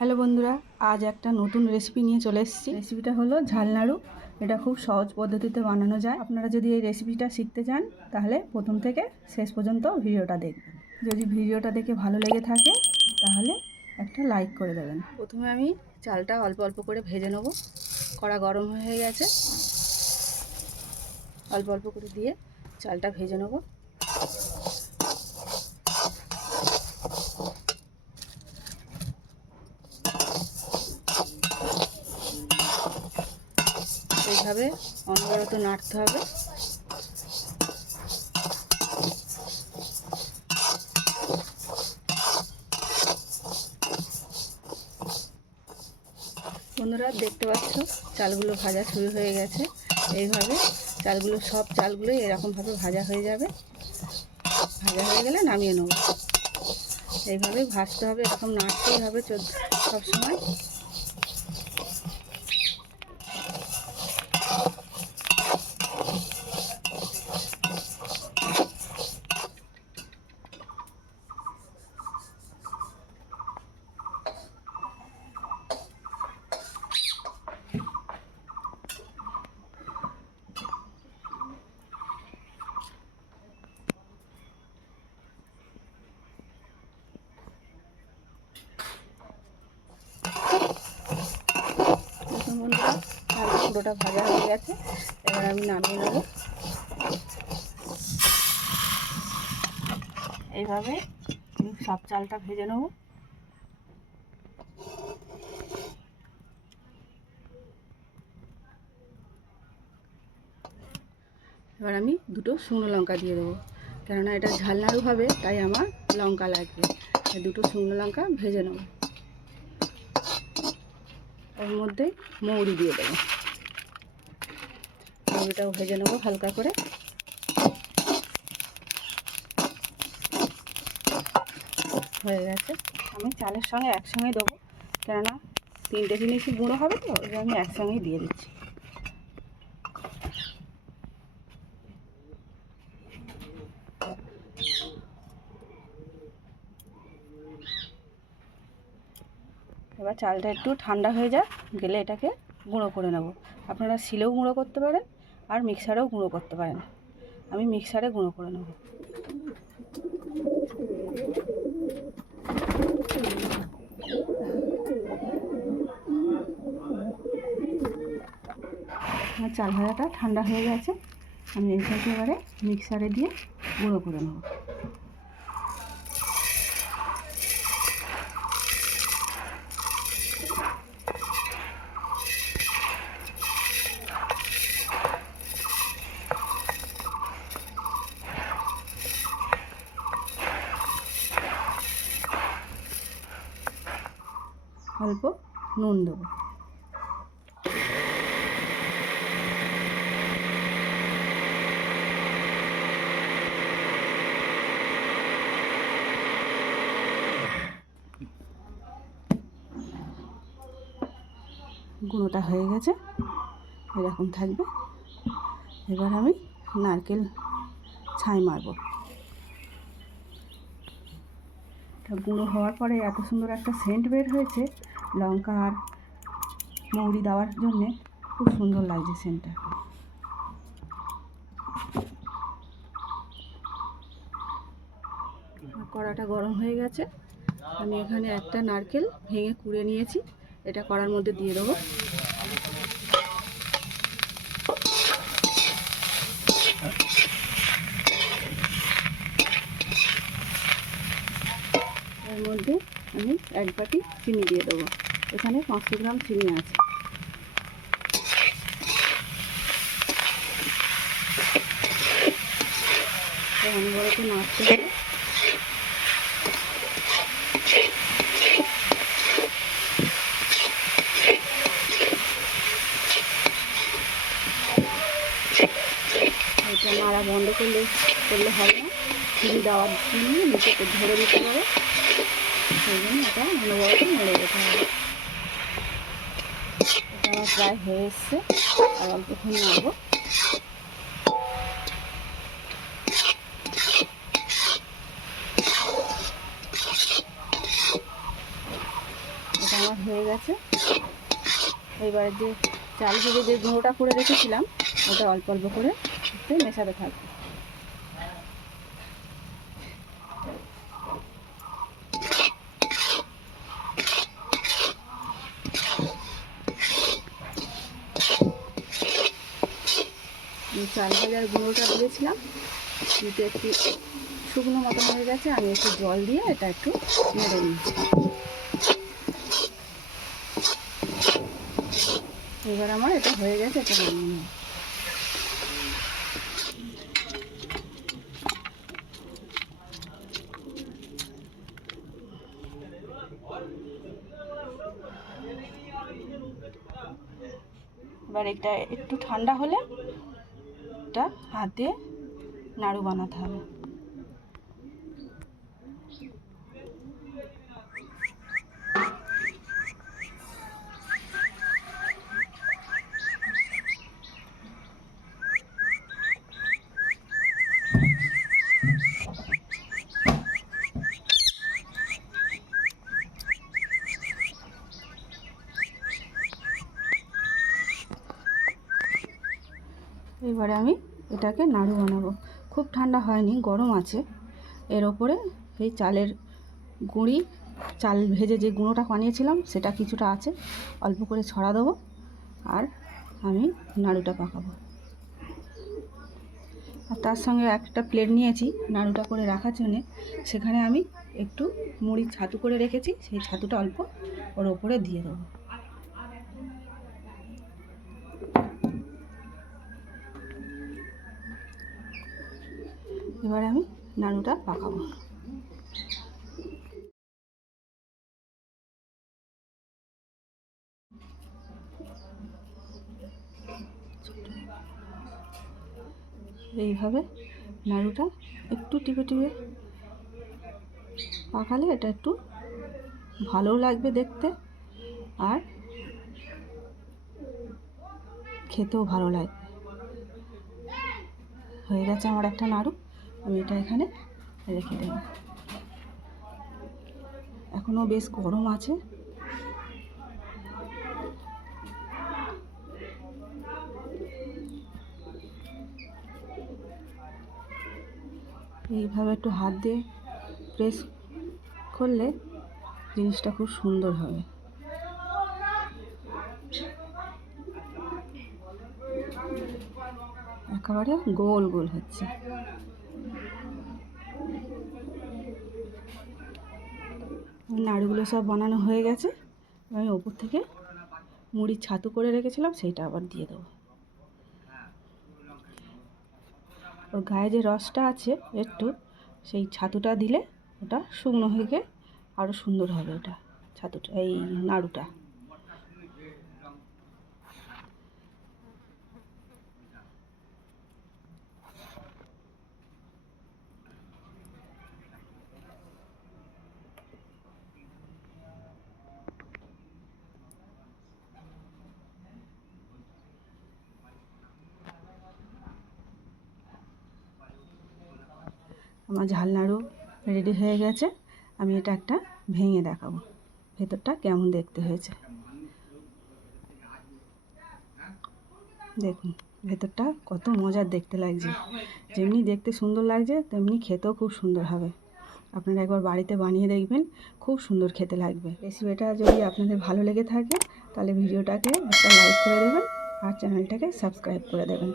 Hello বন্ধুরা, আজ একটা নতুন রেসিপি নিয়ে চলে এসেছি। রেসিপিটা হলো ঝাল নাড়ু। এটা খুব সহজ পদ্ধতিতে বানানো যায়। আপনারা যদি এই রেসিপিটা শিখতে চান তাহলে প্রথম থেকে শেষ পর্যন্ত ভিডিওটা দেখবেন। যদি ভিডিওটা দেখে ভালো লেগে থাকে তাহলে একটা লাইক করে দেবেন। প্রথমে আমি চালটা অল্প অল্প করে ভেজে নেব। কড়া গরম হয়ে গেছে, অল্প অল্প করে দিয়ে চালটা ভেজে নেব। এইভাবে অনবরত নাড়তে হবে। বন্ধুরা দেখতে পাচ্ছ চালগুলো ভাজা শুরু হয়ে গেছে। এইভাবে সব চালগুলো এরকমভাবে ভাজা হয়ে যাবে। ভাজা হয়ে গেলে নামিয়ে নেব। এইভাবে ভাজতে হবে, এরকম নাড়তেই হবে সব সময়। বন্ধুরা চাল পুরোটা ভাজা হয়ে গেছে, এবার আমি নামিয়ে নেব। এইভাবে সব চালটা ভেজে নেব। এবার আমি দুটো শুকনো লঙ্কা দিয়ে দেবো, কেননা এটা ঝাল নাড়ু হবে, তাই আমার লঙ্কা লাগবে। দুটো শুকনো লঙ্কা ভেজে নেব। ওর মধ্যে মৌরি দিয়ে দেবো। মৌরিটাও ভেজে নেবো হালকা করে। হয়ে গেছে। আমি চালের সঙ্গে একসঙ্গে দেবো, কেননা তিনটে জিনিসই গুঁড়ো হবে, তো ওই আমি একসঙ্গেই দিয়ে দিচ্ছি। এবার চালটা একটু ঠান্ডা হয়ে যায়, গেলে এটাকে গুঁড়ো করে নেব। আপনারা শিলেও গুঁড়ো করতে পারেন আর মিক্সারেও গুঁড়ো করতে পারেন। আমি মিক্সারে গুঁড়ো করে নেব। আমার চাল ভাজাটা ঠান্ডা হয়ে গেছে, আমি এইটাকে এবারে মিক্সারে দিয়ে গুঁড়ো করে নেব। অল্প নুন দেবো। গুঁড়োটা হয়ে গেছে, এরকম থাকবে। এবার আমি নারকেল ছাই মারব। গুঁড়ো হওয়ার পরে এত সুন্দর একটা সেন্ট বের হয়েছে, লঙ্কা আর মৌরি দেওয়ার জন্যে খুব সুন্দর লাগছে সেন্টটা। কড়াটা গরম হয়ে গেছে, আমি এখানে একটা নারকেল ভেঙে কুড়ে নিয়েছি, এটা কড়ার মধ্যে দিয়ে দেবো। এর মধ্যে আমি এক বাটি চিনি দিয়ে দেবো। এখানে 500 গ্রাম চিনি আছে। অনবরত নাড়তে হবে। এটা নাড়া বন্ধ করলে হবে না, চিনি দেওয়ার জন্য নিচে ধরে দিতে পারে, সেই জন্য এটা অনবরত নেড়ে যেতে হবে। এটা আমার প্রায় হয়ে এসছে, আর অল্পক্ষণ নাড়বো। আমার হয়ে গেছে। এবারে যে চাল ভেজে যে গুঁড়োটা করে রেখেছিলাম ওটা অল্প অল্প করে একটু মেশাতে থাকবে। চাল ভাজার গুঁড়োটা দিয়েছিলাম, দিতে একটু শুকনো মতন হয়ে গেছে। আমি একটু জল দিয়ে এটা একটু নেড়ে নিচ্ছি। এবার আমার এটা হয়ে গেছে, এটা নামিয়ে নেব। এবার এটা একটু ঠান্ডা হলে এটা হাতে নাড়ু বানাতে হবে। এবারে আমি এটাকে নাড়ু বানাবো। খুব ঠান্ডা হয়নি, গরম আছে। এর ওপরে এই চালের গুঁড়ি, চাল ভেজে যে গুঁড়োটা বানিয়েছিলাম সেটা কিছুটা আছে, অল্প করে ছড়া দেবো। আর আমি নাড়ুটা পাকাবো। আর তার সঙ্গে একটা প্লেট নিয়েছি নাড়ুটা করে রাখার জন্যে, সেখানে আমি একটু মুড়ি ছাতু করে রেখেছি, সেই ছাতুটা অল্প ওর ওপরে দিয়ে দেবো। এবারে আমি নাড়ুটা পাকাবো। এইভাবে নাড়ুটা একটু টিপে টিপে পাকালে এটা একটু ভালোও লাগবে দেখতে, আর খেতেও ভালো লাগবে। হয়ে গেছে আমার একটা নাড়ু, আমি এটা এখানে রেখে দেব। এখনও বেশ গরম আছে। এইভাবে একটু হাত দিয়ে প্রেস করলে জিনিসটা খুব সুন্দর হবে। একেবারে গোল গোল হচ্ছে। নাড়ুগুলো সব বানানো হয়ে গেছে। আমি ওপর থেকে মুড়ির ছাতু করে রেখেছিলাম সেইটা আবার দিয়ে দেবো। ওর গায়ে যে রসটা আছে একটু, সেই ছাতুটা দিলে ওটা শুকনো হয়ে গিয়ে আরও সুন্দর হবে ওটা ছাতুটা, এই নাড়ুটা। আমার ঝাল নাড়ু রেডি হয়ে গেছে। আমি এটা একটা ভেঙে দেখাবো ভেতরটা কেমন দেখতে হয়েছে। দেখুন ভেতরটা কত মজার দেখতে লাগছে। যেমনি দেখতে সুন্দর লাগছে তেমনি খেতেও খুব সুন্দর হবে। আপনারা একবার বাড়িতে বানিয়ে দেখবেন, খুব সুন্দর খেতে লাগবে। রেসিপিটা যদি আপনাদের ভালো লেগে থাকে তাহলে ভিডিওটাকে একটা লাইক করে দেবেন আর চ্যানেলটাকে সাবস্ক্রাইব করে দেবেন।